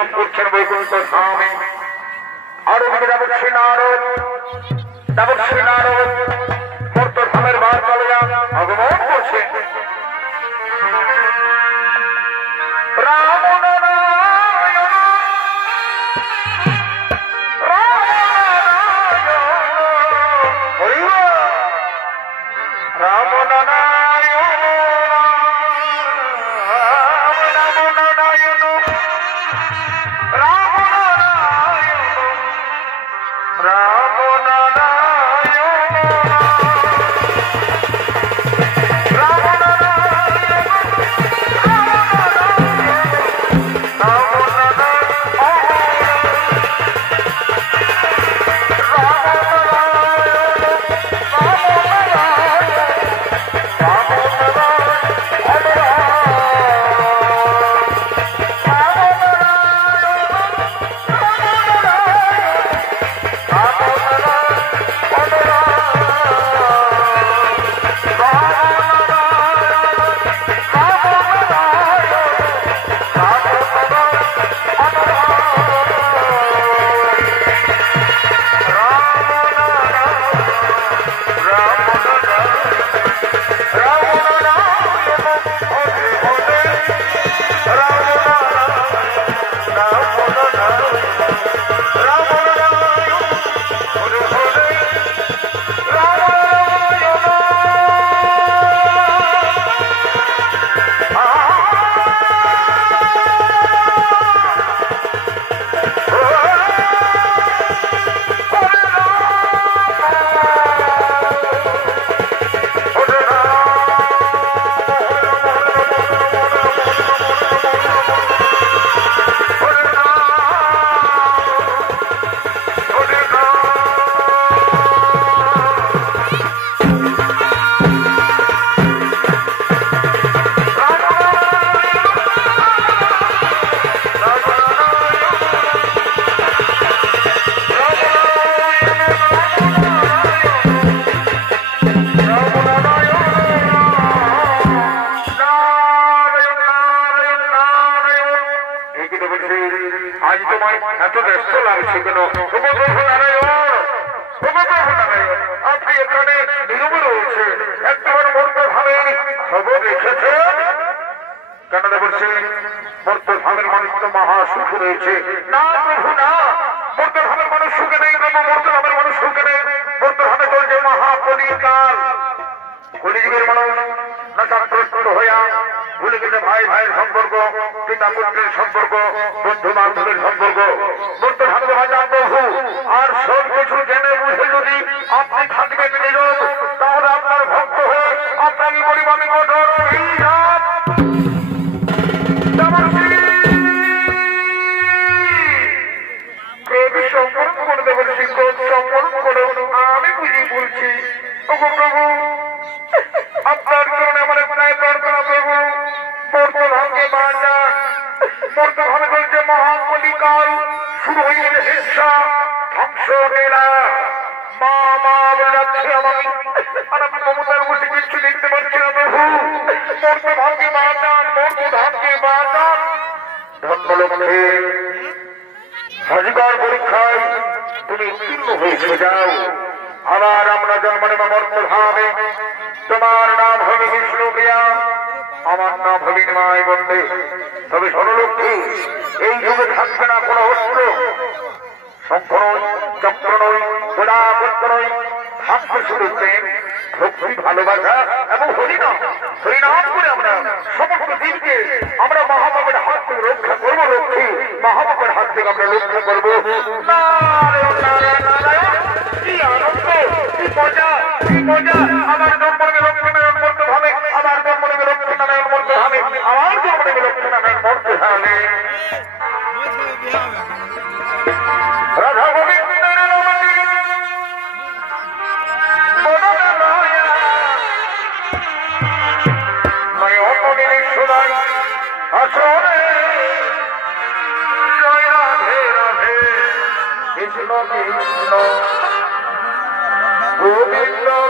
বিশ্রাম করছেন বৈকুণ্ঠ ধামে। আর ওদিকে দেবর্ষি নারদ মর্ত ধামের বার চলে আগমন করছেন। রাম নারায়ণ রাম নারায়ণ Govinda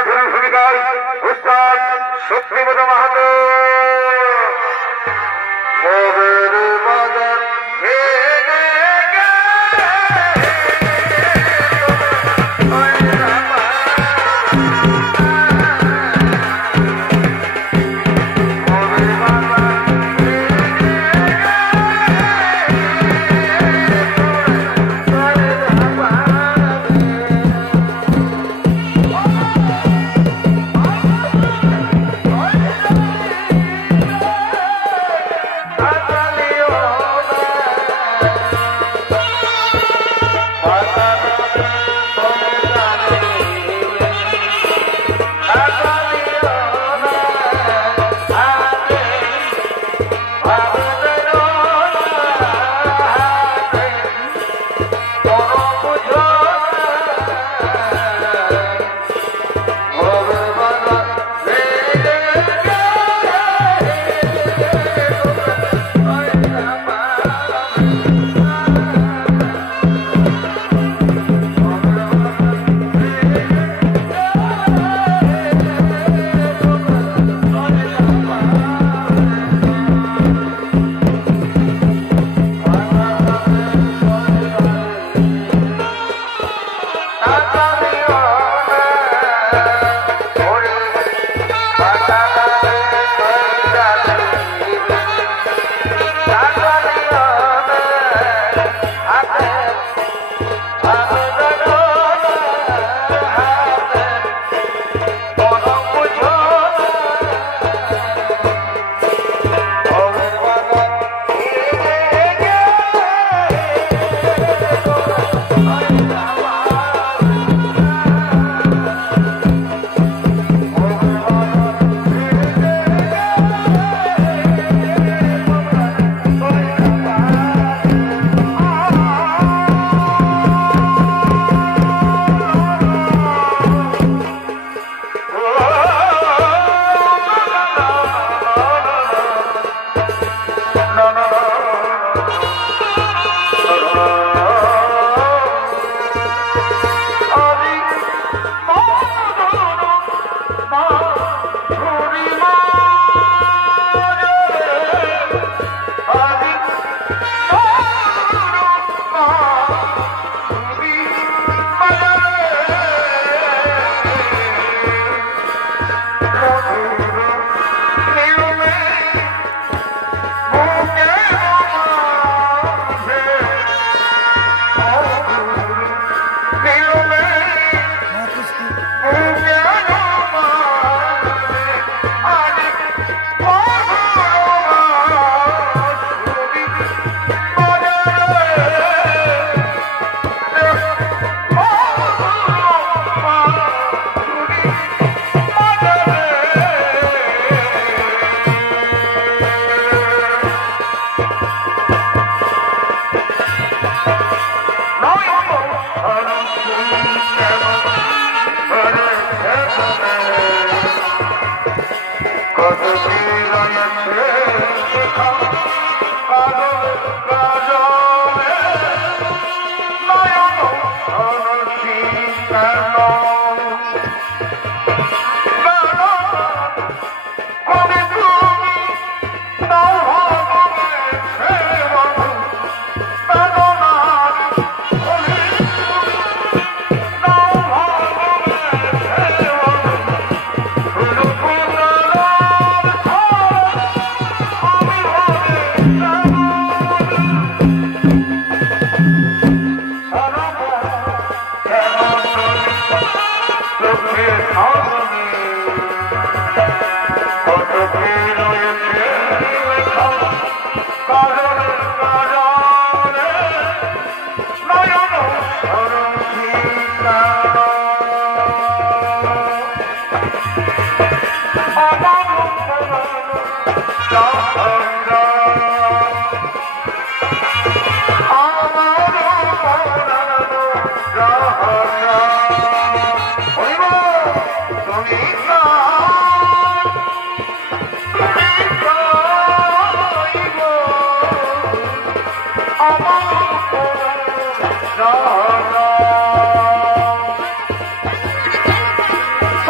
মাধুরী ভূমিকায় উস্তাদ শক্তিপদ মাহাতো।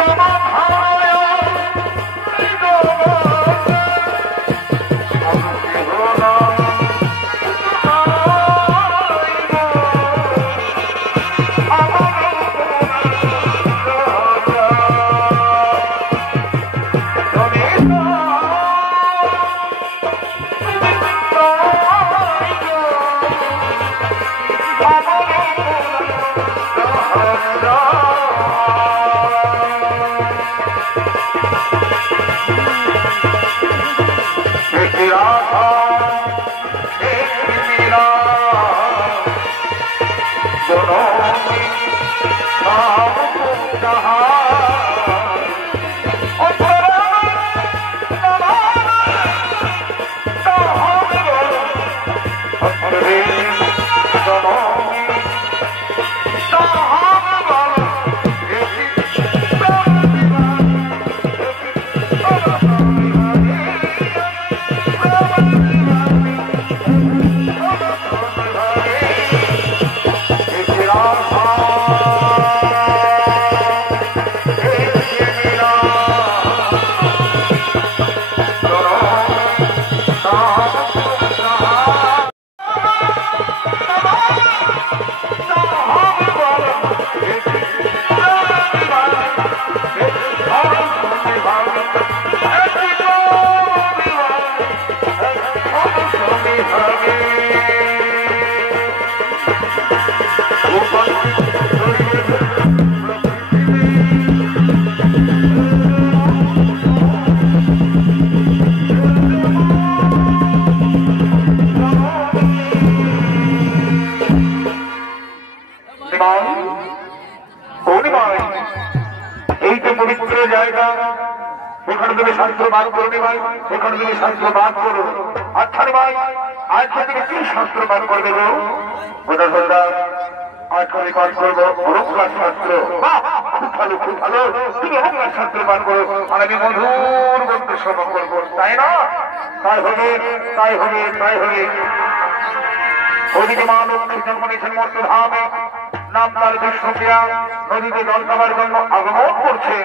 Sama নদীতে জল খাবার জন্য আগমন করছে।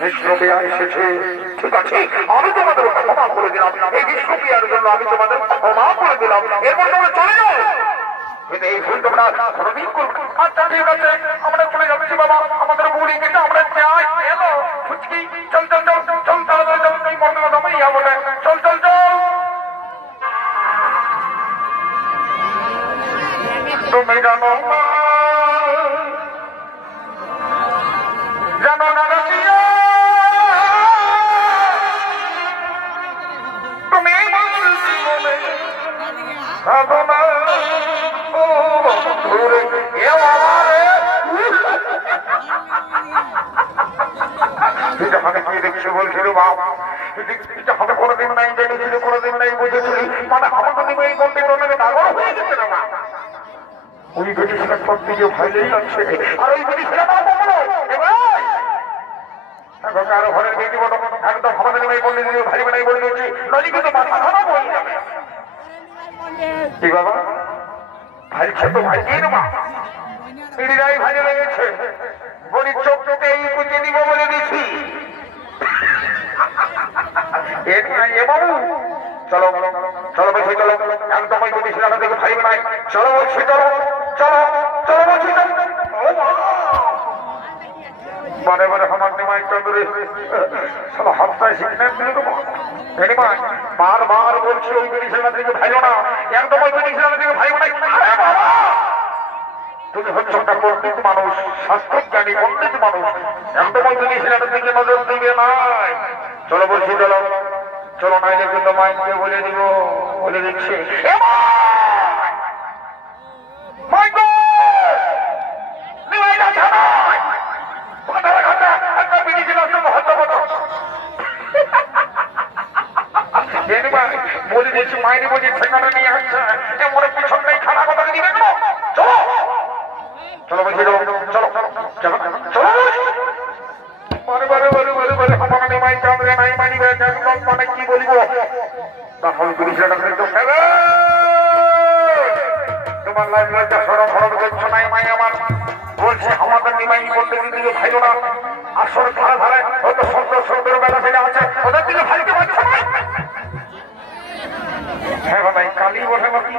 বিষ্ণুপ্রিয়া এসেছে, ঠিক আছে, আমি তোমাদের ক্ষমা করে দিলাম। এই বিষ্ণুপ্রিয়ার জন্য আমি তোমাদের ক্ষমা করে দিলাম। এরপর তোমরা চলে যাও, কিন্তু এই ভুল তোমরা কোনোদিন করবে না। আচ্ছা ঠিক আছে, আমরা চলে যাচ্ছি বাবা, আমাদের ভুল কিন্তু আমরা চাই। এলো ফুচকি, চল চল চল চল চল চল তুই মনে কথা ইয়া বলে চল চল চল। তুমি জানো না, জানো না রাশিয়া, তুমি আমার জীবনে সাধনা ও বন্ধুরে এ আমারে এটা আমাকে কি দেখছি বলছি রে বাবা, এটা আমাকে কোনোদিন নাই জেনেছিল, কোনোদিন নাই বুঝেছিলি, মানে আমাকে তুমি এই বলতে তোকে পাগল হয়ে গেছে না। ওই বেটিছিলাম সব দিকে ভাইলেই আছে, আর ওই বেটিছিলাম আরো ঘরের বেটি বড় একদম আমাদের নিয়ে বলে দিল, ভাই বোনাই বলে দিচ্ছি, নদী কিন্তু মাথা খারাপ হয়ে যাবে। কি বাবা ভাই ছোট ভাই দিয়ে দেবা, পিড়িরাই ভাজে লেগেছে, বলি চোখ চোখে এই কুচে দিব বলে দিচ্ছি। এ বাবু চলো চলো বলছি, চলো একদম ওই বেটি ছিলাম দেখে ভাই বোনাই, চলো বলছি, চলো চলো চলো বলছি। বারে বারে আমার নিমাই চন্দ্রে সব হাতটায় শিখলেন দিল তো বারবার বলছি ওই বেটি ছেলেটা থেকে ভাইও না, একদম ওই বেটি ছেলেটা থেকে ভাইও না। তুমি হচ্ছ একটা পণ্ডিত মানুষ, শাস্ত্রজ্ঞানী পণ্ডিত মানুষ, একদম ওই বেটি ছেলেটা থেকে নজর দিবে নাই। চলো বলছি চলো চলো, নাই কিন্তু মাইকে বলে দিব, বলে দিচ্ছি বলে দিয়েছি, মাইনে বলছি ঠিকানা নিয়ে আসছে, মনে পিছন নেই, খানা কথা দিবে না। চলো চলো বলছি, চলো চলো চলো চলো। বারে বারে বারে বারে বারে আমার নিমাই চাঁদরে নাই মানি একদম, মানে কি বলবো, তখন তোমার লাইফ লাইফটা সরম সরম দেখছো নাই মাই আমার, বলছে আমাদের নিমাই বলতে দিকে ভাইও না, আসর ধারে ধারে হয়তো সুন্দর সুন্দর বেলা ফেলে আছে, ওদের দিকে ভাইতে পারছে না। হ্যাঁ ভাই কালি বসে নাকি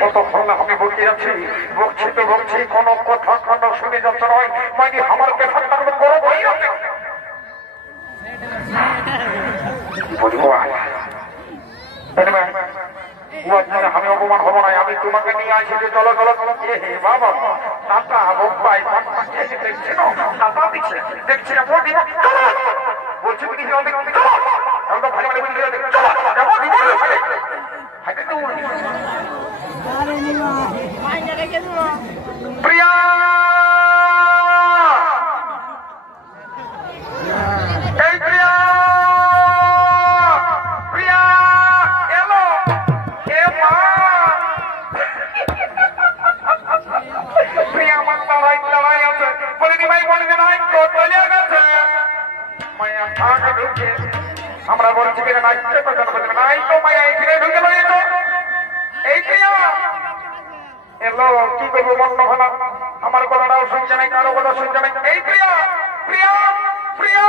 কতক্ষণ আমি বকে যাচ্ছি, বকছি তো বকছি, কোনো কথা কোনো শুনে যাচ্ছে নয়, মানে আমার পেশাটা করো বই আমি অপমান হবো না, আমি তোমাকে নিয়ে আসি যে চলো চলো চলো। বাবা টাকা বোম্বাই দেখছি না, টাকা দিচ্ছে দেখছি না, বলছি প্রিয়া এই প্রিয়া প্রিয়া এলো এ মা প্রিয়া আমার লড়াই আছে, বলিনি ভাই বলিনি নাই তো চলে গেছে মায়া থাক ঢুকে, আমরা বলছি কিনা নাচতে তো জানবো নাই তো মায়া এখানে ঢুকে রয়েছে। এই প্রিয়া এলো, কি করবো মন ভালো, আমার কথাটাও শুনছে নাই, কারো কথা শুনছে নাই। এই প্রিয়া প্রিয়া প্রিয়া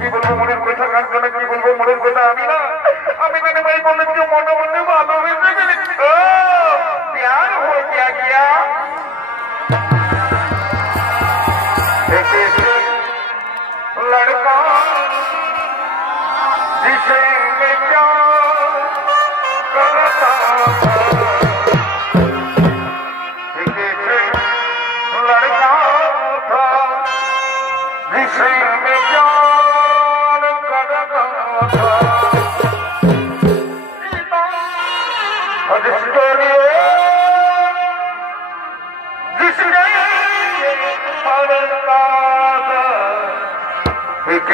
কি বলবো মনের কথা, কাজটা কি বলবো মনের কথা, আমি না আমি মানে ভাই বলেছি মনে মনে ভালোবেসে গেলি, প্যার হয়ে গিয়া लड़का जिसे मैं प्यार करता था, लड़का था जिसे मैं प्यार करता था, जिसके लिए जिसने मरता था, एक